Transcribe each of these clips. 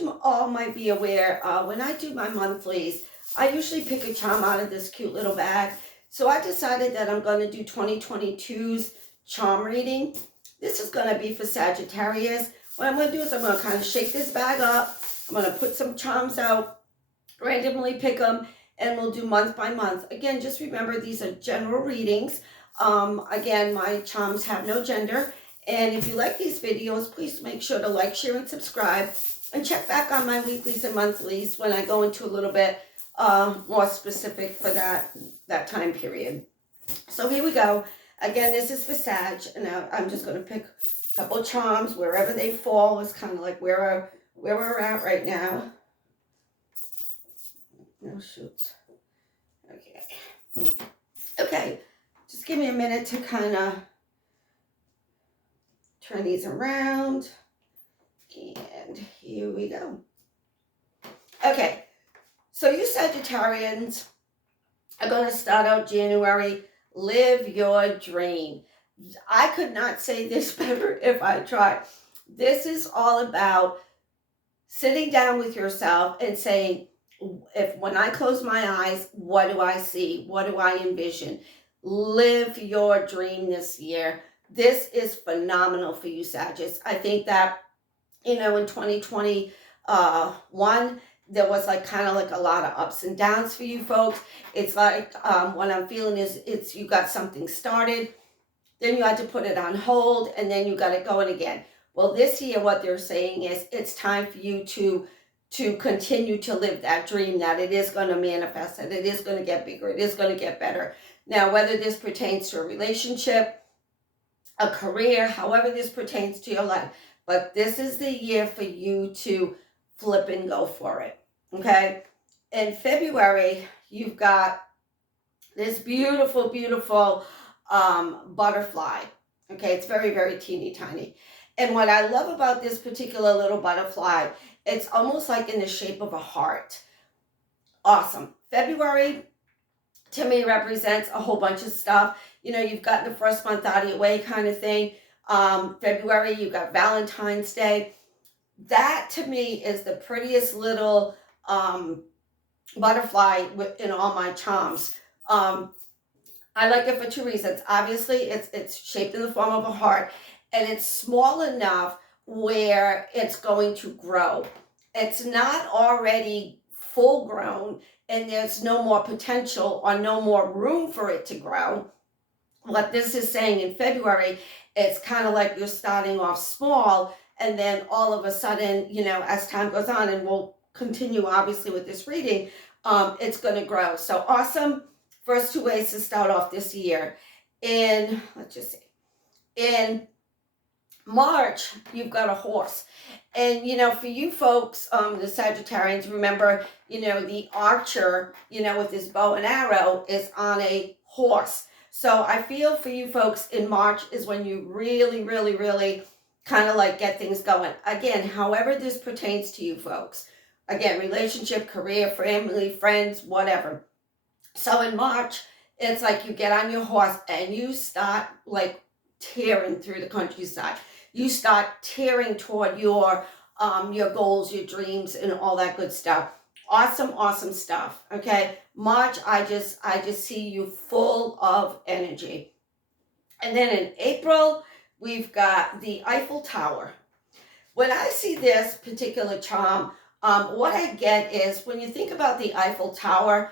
you all might be aware, when I do my monthlies, I usually pick a charm out of this cute little bag. So I decided that I'm going to do 2022's charm reading. This is going to be for Sagittarius. What I'm going to do is I'm going to kind of shake this bag up. I'm going to put some charms out, randomly pick them, and we'll do month by month. Again, just remember these are general readings. Again, my charms have no gender. And if you like these videos, please make sure to like, share, and subscribe. And check back on my weeklies and monthlies when I go into a little bit more specific for that time period. So here we go. Again, this is for Sag. And now I'm just going to pick a couple charms wherever they fall. It's kind of like where we're at right now. No shoots. Okay. Okay. Just give me a minute to kind of turn these around. And here we go. Okay. So you Sagittarians are going to start out January. Live your dream. I could not say this better if I tried. This is all about sitting down with yourself and saying, when I close my eyes, what do I see? What do I envision? Live your dream this year. This is phenomenal for you, Sagittarius. I think that, in 2021, there was kind of a lot of ups and downs for you folks. It's like what I'm feeling is you got something started, then you had to put it on hold, and then you got it going again. Well, this year, what they're saying is it's time for you to continue to live that dream, that it is going to manifest, that it is going to get bigger, it is going to get better. Now, whether this pertains to a relationship, a career, however this pertains to your life, but this is the year for you to flip and go for it, okay? In February, you've got this beautiful, beautiful butterfly, okay? It's very, very teeny tiny. And what I love about this particular little butterfly, it's almost like in the shape of a heart. Awesome. February, to me, represents a whole bunch of stuff. You've got the first month out of your way kind of thing. February, you've got Valentine's Day. That, to me, is the prettiest little butterfly in all my charms. I like it for two reasons. Obviously, it's shaped in the form of a heart, and it's small enough where it's going to grow. It's not already full grown, and there's no more potential or no more room for it to grow. What this is saying in February, it's kind of like you're starting off small, and then all of a sudden, as time goes on, and we'll continue obviously with this reading, it's going to grow. So awesome. First two ways to start off this year. Let's just see. In March, you've got a horse. And, for you folks, the Sagittarians, remember, the archer, with his bow and arrow is on a horse. So I feel for you folks in March is when you really, really, really kind of get things going. Again, however this pertains to you folks. Again, relationship, career, family, friends, whatever. So in March, it's like you get on your horse and you start tearing through the countryside. You start tearing toward your goals, your dreams, and all that good stuff. Awesome, awesome stuff. Okay, March, I just see you full of energy. And then in April, we've got the Eiffel Tower. When I see this particular charm, what I get is when you think about the Eiffel Tower,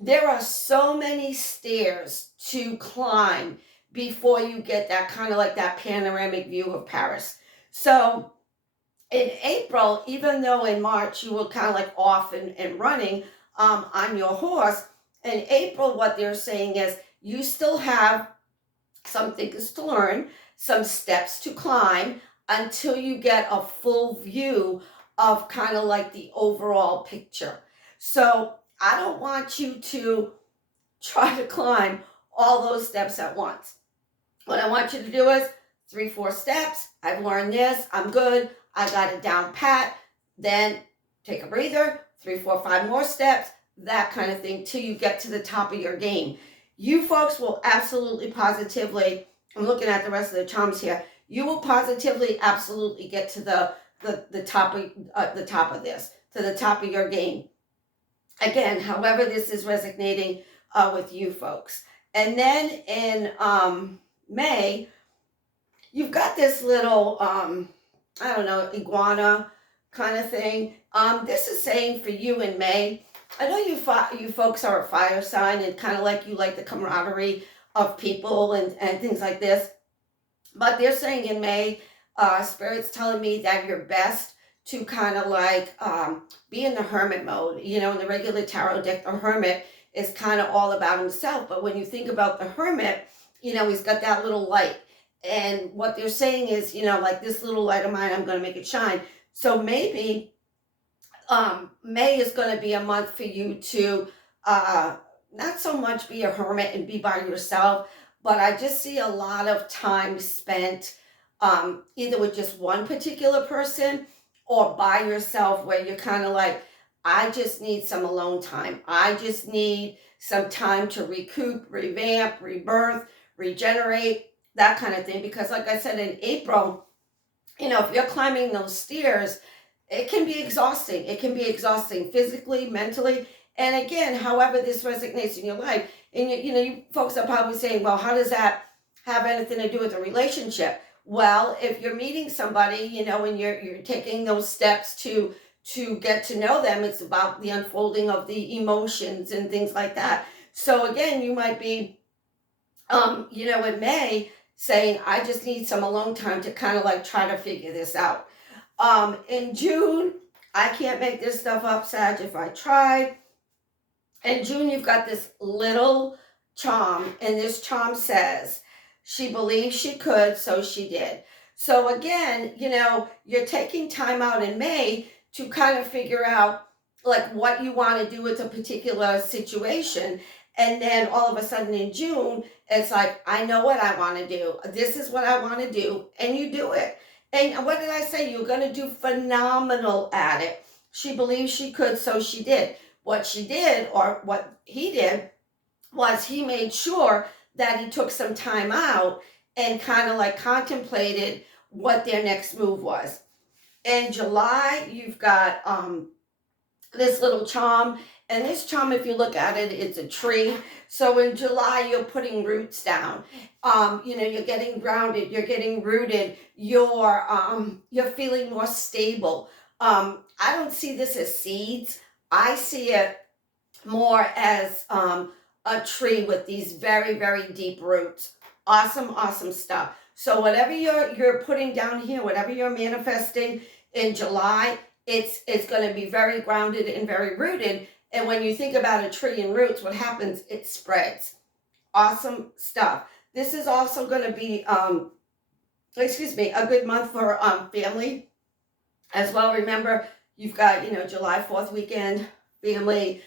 there are so many stairs to climb before you get that kind of that panoramic view of Paris. So in April, even though in March you were kind of off and running on your horse, in April what they're saying is you still have some things to learn, some steps to climb until you get a full view of kind of the overall picture. So I don't want you to try to climb all those steps at once. What I want you to do is 3-4 steps. I've learned this. I'm good. I got it down pat. Then take a breather. 3, 4, 5 more steps. That kind of thing till you get to the top of your game. You folks will absolutely, positively, I'm looking at the rest of the charms here. You will positively, absolutely get to the the top of this, to the top of your game. Again, however this is resonating with you folks. And then in May, you've got this little, I don't know, iguana kind of thing. This is saying for you in May, I know you folks are a fire sign and kind of like you like the camaraderie of people and things like this. But they're saying in May, Spirit's telling me that you're best to kind of like be in the hermit mode. You know, in the regular tarot deck, the hermit is kind of all about himself. But when you think about the hermit, you know, he's got that little light. And what they're saying is, you know, like this little light of mine, I'm going to make it shine. So maybe May is going to be a month for you to not so much be a hermit and be by yourself, but I just see a lot of time spent either with just one particular person or by yourself, where you're kind of like, I just need some alone time. I just need some time to recoup, revamp, rebirth, regenerate, that kind of thing. Because like I said, in April, you know, if you're climbing those stairs, it can be exhausting. It can be exhausting physically, mentally. And again, however this resonates in your life, and you know, you folks are probably saying, well, how does that have anything to do with a relationship? Well, if you're meeting somebody, you know, and you're taking those steps to get to know them, it's about the unfolding of the emotions and things like that. So again, you might be, you know, in May saying, I just need some alone time to kind of like try to figure this out. In June, I can't make this stuff up, Sag, if I tried. In June, you've got this little charm, and this charm says, she believed she could, so she did. So again, you know, you're taking time out in May to kind of figure out like what you want to do with a particular situation. And then all of a sudden in June, it's like, I know what I want to do. This is what I want to do. And you do it. And what did I say? You're going to do phenomenal at it. She believed she could, so she did. What she did, or what he did, was he made sure that he took some time out and kind of like contemplated what their next move was. In July, you've got this little charm. And this charm, if you look at it, it's a tree. So in July, you're putting roots down. You know, you're getting grounded, you're getting rooted, you're feeling more stable. I don't see this as seeds. I see it more as a tree with these very, very deep roots. Awesome, awesome stuff. So whatever you're putting down here, whatever you're manifesting in July, it's going to be very grounded and very rooted. And when you think about a tree and roots, what happens? It spreads. Awesome stuff. This is also going to be, a good month for family as well. Remember, you've got, you know, July 4th weekend, family,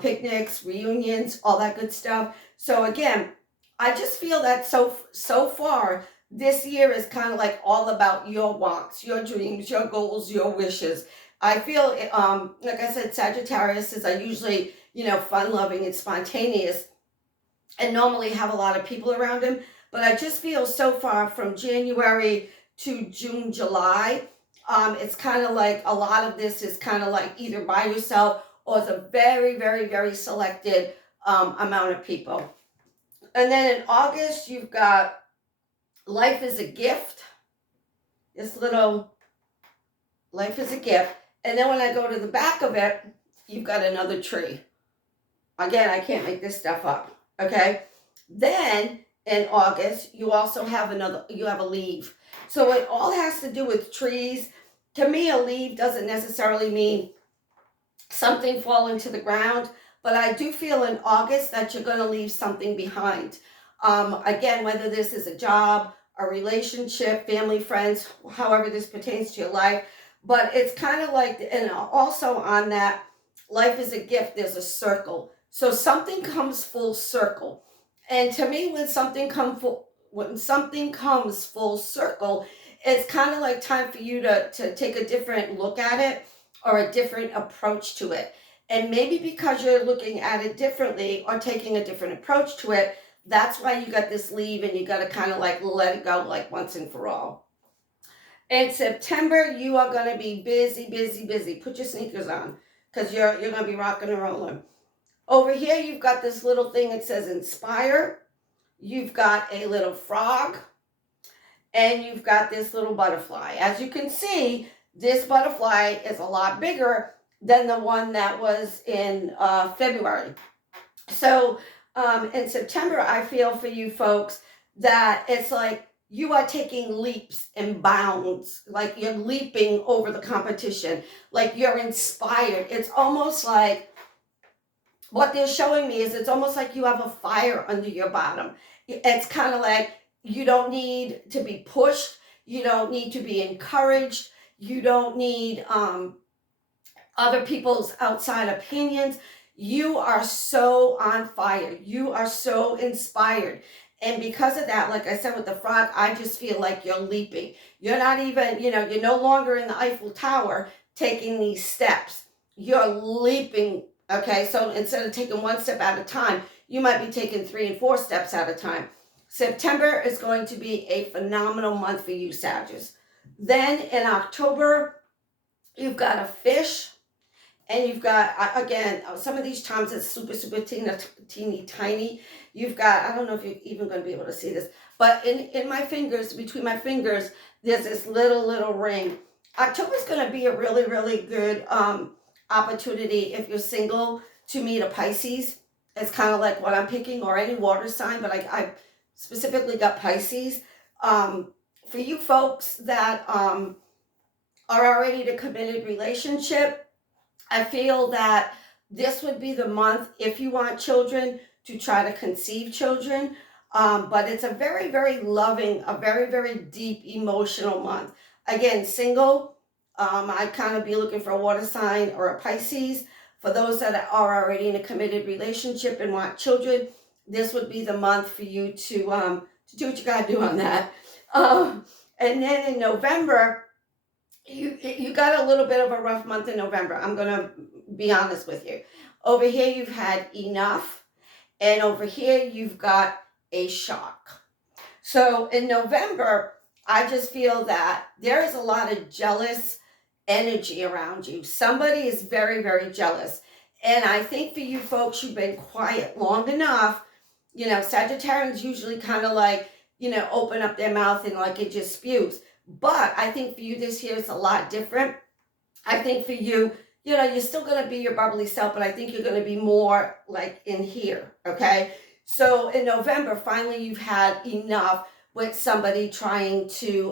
picnics, reunions, all that good stuff. So again, I just feel that so far, this year is kind of like all about your wants, your dreams, your goals, your wishes. I feel, like I said, Sagittarius are usually, you know, fun-loving and spontaneous and normally have a lot of people around him. But I just feel so far from January to June, July, it's kind of like a lot of this is kind of like either by yourself or it's a very, very, very selected amount of people. And then in August, you've got Life is a Gift. This little Life is a Gift. And then when I go to the back of it, you've got another tree. Again, I can't make this stuff up, okay? Then in August, you also have a leaf. So it all has to do with trees. To me, a leaf doesn't necessarily mean something falling to the ground, but I do feel in August that you're going to leave something behind. Again, whether this is a job, a relationship, family, friends, however this pertains to your life. But it's kind of like, and also on that, life is a gift, there's a circle. So something comes full circle. And to me, when something comes full circle, it's kind of like time for you to take a different look at it or a different approach to it. And maybe because you're looking at it differently or taking a different approach to it, that's why you got this leave and you got to kind of like let it go like once and for all. In September, you are going to be busy, busy, busy. Put your sneakers on because you're going to be rocking and rolling. Over here, you've got this little thing that says inspire. You've got a little frog. And you've got this little butterfly. As you can see, this butterfly is a lot bigger than the one that was in February. So in September, I feel for you folks that it's like you are taking leaps and bounds, like you're leaping over the competition, like you're inspired. It's almost like what they're showing me is it's almost like you have a fire under your bottom. It's kind of like you don't need to be pushed. You don't need to be encouraged. You don't need other people's outside opinions. You are so on fire. You are so inspired. And because of that, like I said with the frog, I just feel like you're leaping. You're not even, you're no longer in the Eiffel Tower taking these steps. You're leaping, okay? So instead of taking one step at a time, you might be taking 3 and 4 steps at a time. September is going to be a phenomenal month for you, Sagittarius. Then in October, you've got a fish. And you've got, again, some of these charms is super, super teeny tiny. You've got, I don't know if you're even going to be able to see this, but in my fingers, between my fingers, there's this little ring. October's going to be a really, really good opportunity if you're single to meet a Pisces. It's kind of like what I'm picking, or any water sign, but I specifically got Pisces. For you folks that are already in a committed relationship, I feel that this would be the month, if you want children, to try to conceive children. But it's a very, very loving, a very, very deep emotional month. Again, single, I'd kind of be looking for a water sign or a Pisces. For those that are already in a committed relationship and want children, this would be the month for you to do what you got to do on that. And then in November, you got a little bit of a rough month in November. I'm going to be honest with you. Over here, you've had enough. And over here, you've got a shock. So in November, I just feel that there is a lot of jealous energy around you. Somebody is very, very jealous. And I think for you folks, you've been quiet long enough. Sagittarians usually kind of like, open up their mouth and like it just spews. But I think for you this year, it's a lot different. I think for you, you're still going to be your bubbly self, but I think you're going to be more like in here, okay? So in November, finally, you've had enough with somebody trying to,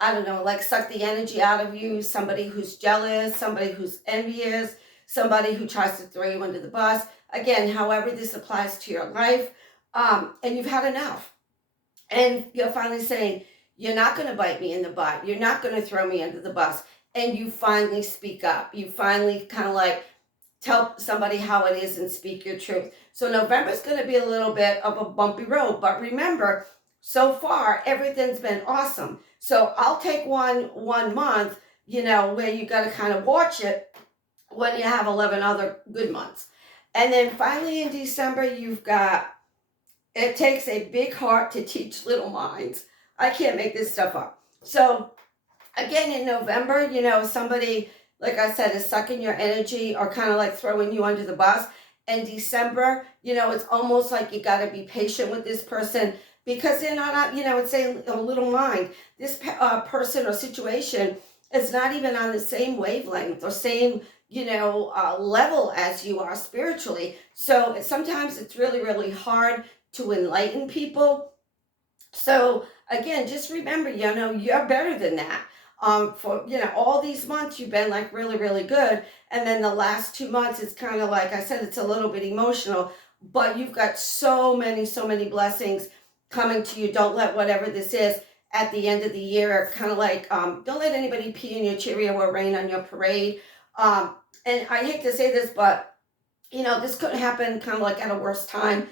like suck the energy out of you, somebody who's jealous, somebody who's envious, somebody who tries to throw you under the bus. Again, however this applies to your life, and you've had enough. And you're finally saying, you're not going to bite me in the butt. You're not going to throw me under the bus. And you finally speak up. You finally kind of like tell somebody how it is and speak your truth. So November is going to be a little bit of a bumpy road. But remember, so far, everything's been awesome. So I'll take one month, where you got to kind of watch it when you have 11 other good months. And then finally in December, you've got, it takes a big heart to teach little minds. I can't make this stuff up. So again, in November, somebody, like I said, is sucking your energy or kind of like throwing you under the bus. And December, it's almost like you got to be patient with this person because they're not, it's a little mind. This person or situation is not even on the same wavelength or same, level as you are spiritually. So sometimes it's really, really hard to enlighten people. So again, just remember, you're better than that. For, all these months you've been like really, really good. And then the last 2 months, it's kind of like I said, it's a little bit emotional, but you've got so many blessings coming to you. Don't let whatever this is at the end of the year, kind of like, don't let anybody pee in your Cheerio or rain on your parade. And I hate to say this, but, this could happen kind of like at a worse time.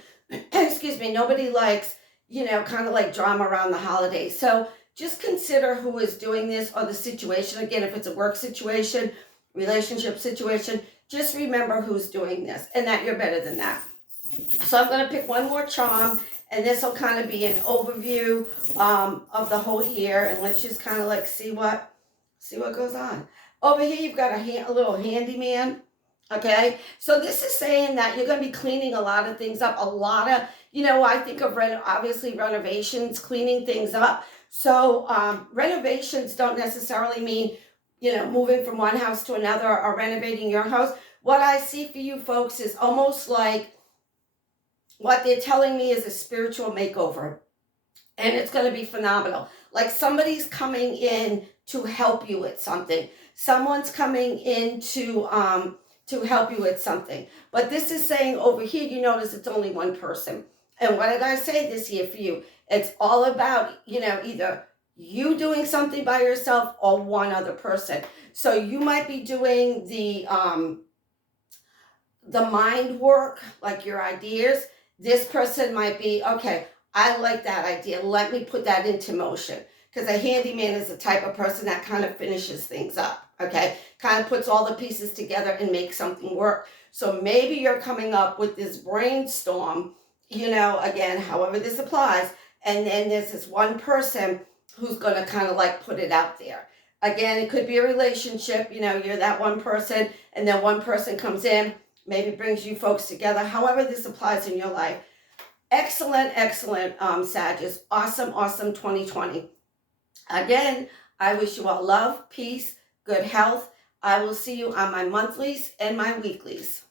Excuse me. Nobody likes, kind of like drama around the holidays. So just consider who is doing this or the situation. Again, if it's a work situation, relationship situation, just remember who's doing this and that you're better than that. So I'm going to pick one more charm, And this will kind of be an overview of the whole year. And let's just kind of like see what goes on. Over here, you've got a little handyman. Okay, so this is saying that you're going to be cleaning a lot of things up, a lot of, I think of obviously renovations, cleaning things up. So renovations don't necessarily mean, moving from one house to another or renovating your house. What I see for you folks is almost like what they're telling me is a spiritual makeover. And it's going to be phenomenal. Like somebody's coming in to help you with something. Someone's coming in to help you with something. But this is saying over here, you notice it's only one person. And what did I say this year for you? It's all about, either you doing something by yourself or one other person. So you might be doing the mind work, like your ideas. This person might be, okay, I like that idea. Let me put that into motion. Because a handyman is the type of person that kind of finishes things up, okay? Kind of puts all the pieces together and makes something work. So maybe you're coming up with this brainstorm, again, however this applies. And then there's this one person who's going to kind of like put it out there. Again, it could be a relationship, you're that one person, and then one person comes in, maybe brings you folks together, however this applies in your life. Excellent, Sagittarius. Awesome 2020. Again, I wish you all love, peace, good health. I will see you on my monthlies and my weeklies.